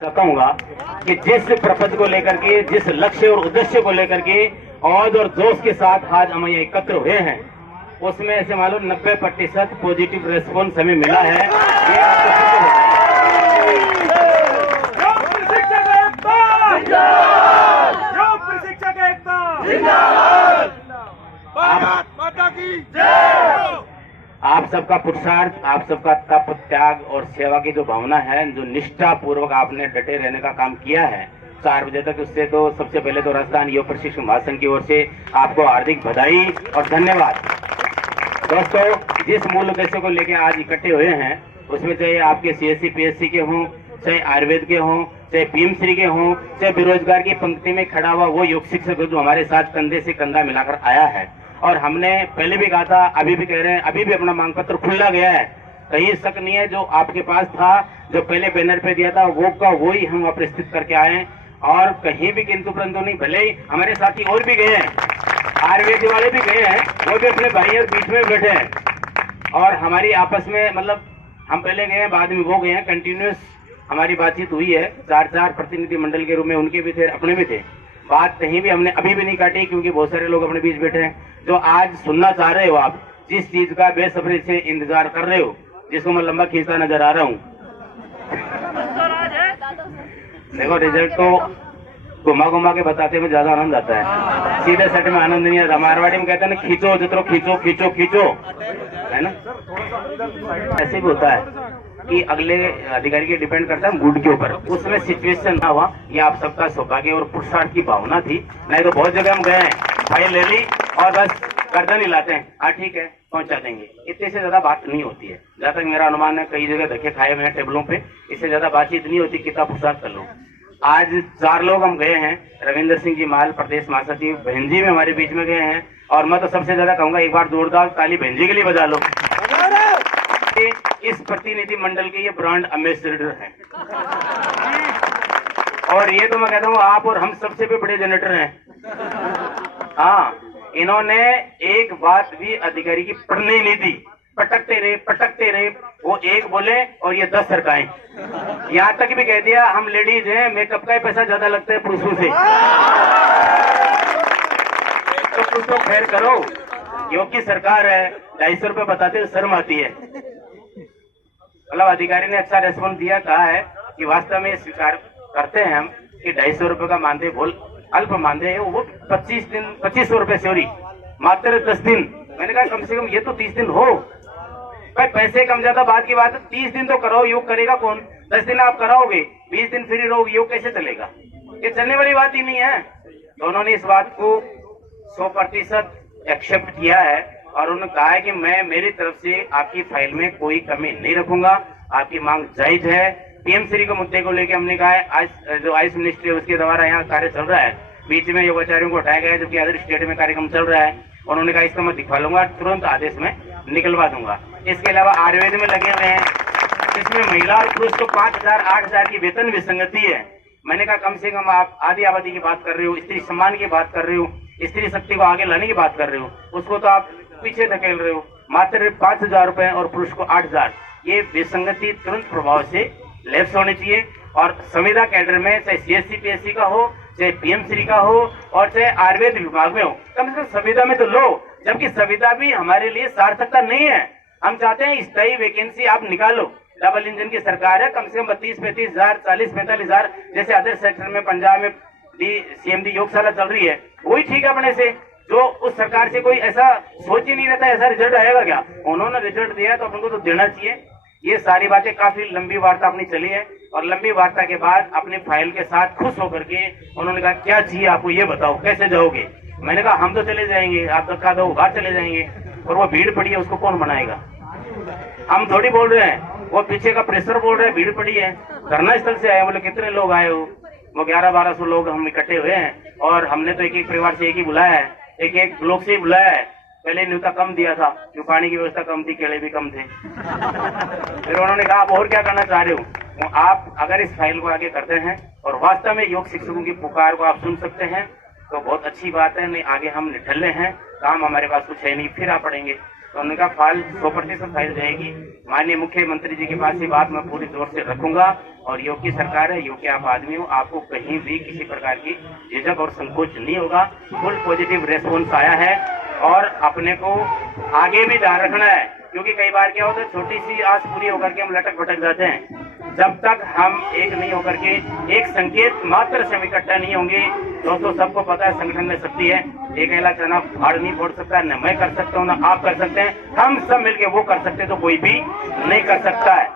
कहूंगा कि जिस प्रपंच को लेकर के, जिस लक्ष्य और उद्देश्य को लेकर के औज और जोश के साथ आज हम यहाँ एकत्र हुए हैं, उसमें ऐसे मालूम 90% पॉजिटिव रेस्पॉन्स हमें मिला है। ये आप सबका पुरुषार्थ, आप सबका तप, त्याग और सेवा की जो भावना है, जो निष्ठा पूर्वक आपने डटे रहने का काम किया है 4 बजे तक, उससे तो सबसे पहले तो राजस्थान योग प्रशिक्षण महासंघ की ओर से आपको हार्दिक बधाई और धन्यवाद। दोस्तों, जिस मूल उद्देश्य को लेकर आज इकट्ठे हुए हैं, उसमें चाहे आपके CSC PSC के हों, चाहे आयुर्वेद के हों, चाहे PM श्री के हों, चाहे बेरोजगार की पंक्ति में खड़ा हुआ वो योग शिक्षक जो हमारे साथ कंधे से कंधा मिलाकर आया है। और हमने पहले भी कहा था, अभी भी कह रहे हैं, अभी भी अपना मांग पत्र खुला गया है, कहीं शक नहीं है। जो आपके पास था, जो पहले बैनर पे दिया था, वो का वो ही हम प्रस्तुत करके आए और कहीं भी किंतु परंतु नहीं। भले ही हमारे साथी और भी गए हैं, आयुर्वेद वाले भी गए हैं, वो भी अपने भाई और बीच में बैठे हैं और हमारी आपस में मतलब हम पहले गए हैं, बाद में वो गए हैं, कंटिन्यूस हमारी बातचीत हुई है। 4 प्रतिनिधि मंडल के रूप में उनके भी थे, अपने भी थे। बात कहीं भी हमने अभी भी नहीं काटी, क्योंकि बहुत सारे लोग अपने बीच बैठे हैं। जो आज सुनना चाह रहे हो, आप जिस चीज का बेसब्री से इंतजार कर रहे हो, जिसको मैं लंबा खींचता नजर आ रहा हूँ, देखो रिजल्ट तो घुमा के बताते में ज्यादा आनंद आता है, सीधे सेट में आनंद नहीं आता। मारवाड़ी में कहते हैं ना, खींचो जितरो खींचो खींचो खींचो, है ना। ऐसे भी होता है कि अगले अधिकारी के डिपेंड करता है मूड के ऊपर, उसमें सिचुएशन ना हुआ। ये आप सबका सौभाग्य और पुरुषार्थ की भावना थी। नहीं तो बहुत जगह हम गए हैं, फाइल ले ली और बस गर्दन हिलाते हैं, हाँ ठीक है पहुंचा देंगे, इतने से ज्यादा बात नहीं होती है। जहाँ तक मेरा अनुमान है, कई जगह धक्के खाए हुए हैं टेबलों पे, इससे ज्यादा बातचीत नहीं होती, कितना पुरुषार्थ कर लो। आज 4 लोग हम गए हैं, रविंद्र सिंह जी माल प्रदेश महासचिव, बहन जी भी हमारे बीच में गए हैं। और मैं तो सबसे ज्यादा कहूंगा, एक बार जोरदार ताली बहन जी के लिए बजा लो। इस प्रतिनिधि मंडल के ये ब्रांड एम्बेसडर हैं और ये तो मैं कहता हूँ आप और हम सबसे भी बड़े जनरेटर हैं। हाँ, इन्होंने एक बात भी अधिकारी की पढ़ने नहीं दी, पटकते रहे, वो एक बोले और ये 10 सरकाएं। यहाँ तक भी कह दिया, हम लेडीज हैं, मेकअप का ही पैसा ज्यादा लगता है पुरुषों से, तो कुछ तो खैर करो। योग की सरकार है, 250 रुपए बताते हुए शर्म आती है। मतलब अधिकारी ने अच्छा रेस्पॉन्स दिया, कहा है कि वास्तव में स्वीकार करते हैं हम कि 250 रुपए का मानदेय बहुत अल्प मानदेय है। वो 2500 रुपए सॉरी, मात्र 10 दिन। मैंने कहा कम से कम ये तो 30 दिन हो भाई, पैसे कम ज्यादा बात की बात है, 30 दिन तो करो। योग करेगा कौन? 10 दिन आप कराओगे, 20 दिन फ्री रहोगे, योग कैसे चलेगा? ये चलने वाली बात ही नहीं है। तो उन्होंने इस बात को 100% एक्सेप्ट किया है और उन्होंने कहा है कि मैं मेरी तरफ से आपकी फाइल में कोई कमी नहीं रखूंगा, आपकी मांग जायज है। PM श्री के मुद्दे को लेकर हमने कहा है, आज जो आयुष मिनिस्ट्री है उसके द्वारा यहाँ कार्य चल रहा है, बीच में योगाचार्यों को हटाया गया है, जबकि अदर स्टेट में कार्यक्रम चल रहा है। उन्होंने कहा इसका मैं दिखवा लूंगा, तुरंत आदेश में निकलवा दूंगा। इसके अलावा आयुर्वेद में लगे हुए हैं, जिसमें महिला और पुरुष को 5000 8000 की वेतन विसंगति है। मैंने कहा कम से कम आप आधी आबादी की बात कर रहे हो, स्त्री सम्मान की बात कर रहे हो, स्त्री शक्ति को आगे लाने की बात कर रहे हो, उसको तो आप पीछे धकेल रहे हो। मात्र 5000 रुपए और पुरुष को 8000, ये विसंगति तुरंत प्रभाव से लैप्स होनी चाहिए। और संविदा कैडर में चाहे CSC PSC का हो, चाहे PM श्री का हो और चाहे आयुर्वेद विभाग में हो, कम से कम संविदा में तो लो। जबकि संविदा भी हमारे लिए सार्थकता नहीं है। हम चाहते हैं स्थायी वैकेंसी आप निकालो। डबल इंजन की सरकार है, कम से कम 32-35 हजार, 40-45 हजार, जैसे अदर सेक्टर में पंजाब में CMD योगशाला चल रही है, वही ठीक है अपने से। जो उस सरकार से कोई ऐसा सोच ही नहीं रहता ऐसा रिजल्ट आएगा क्या? उन्होंने रिजल्ट दिया तो अपन को तो देना चाहिए। ये सारी बातें, काफी लंबी वार्ता अपनी चली है और लंबी वार्ता के बाद अपनी फाइल के साथ खुश होकर के उन्होंने कहा क्या चाहिए आपको ये बताओ, कैसे जाओगे? मैंने कहा हम तो चले जाएंगे, आप धक्का दो बाहर चले जाएंगे, और वो भीड़ पड़ी है उसको कौन बनाएगा? हम थोड़ी बोल रहे हैं, वो पीछे का प्रेशर बोल रहे हैं, भीड़ पड़ी है। धरना स्थल से आए, बोले कितने लोग आए हो? वो 1100-1200 लोग हम इकट्ठे हुए हैं और हमने तो एक परिवार से एक ही बुलाया है, एक ब्लॉक से ही बुलाया है। पहले न्यूता कम दिया था, जो पानी की व्यवस्था कम थी, केले भी कम थे। फिर उन्होंने कहा आप और क्या करना चाह रहे हो? आप अगर इस फाइल को आगे करते हैं और वास्तव में योग शिक्षकों की पुकार को आप सुन सकते हैं तो बहुत अच्छी बात है। नहीं आगे हम निठल्ले हैं, काम हमारे पास कुछ है नहीं, फिर आप पढ़ेंगे। तो उनका फाइल 100% फाइल जाएगी। माननीय मुख्यमंत्री जी के पास ये बात मैं पूरी जोर से रखूंगा और योगी सरकार है, योगी आप आदमी हो, आपको कहीं भी किसी प्रकार की झिझक और संकोच नहीं होगा। फुल पॉजिटिव रेस्पॉन्स आया है और अपने को आगे भी ध्यान रखना है, क्योंकि कई बार क्या होता है छोटी सी आस पूरी होकर के हम लटक भटक जाते हैं। जब तक हम एक नहीं होकर के एक संकेत मात्र से हम इकट्ठा नहीं होंगे, दोस्तों सबको पता है संगठन में शक्ति है, एक अकेला चना फाड़ नहीं फोड़ सकता, न मैं कर सकता हूँ न आप कर सकते हैं, हम सब मिलके वो कर सकते हैं तो कोई भी नहीं कर सकता है।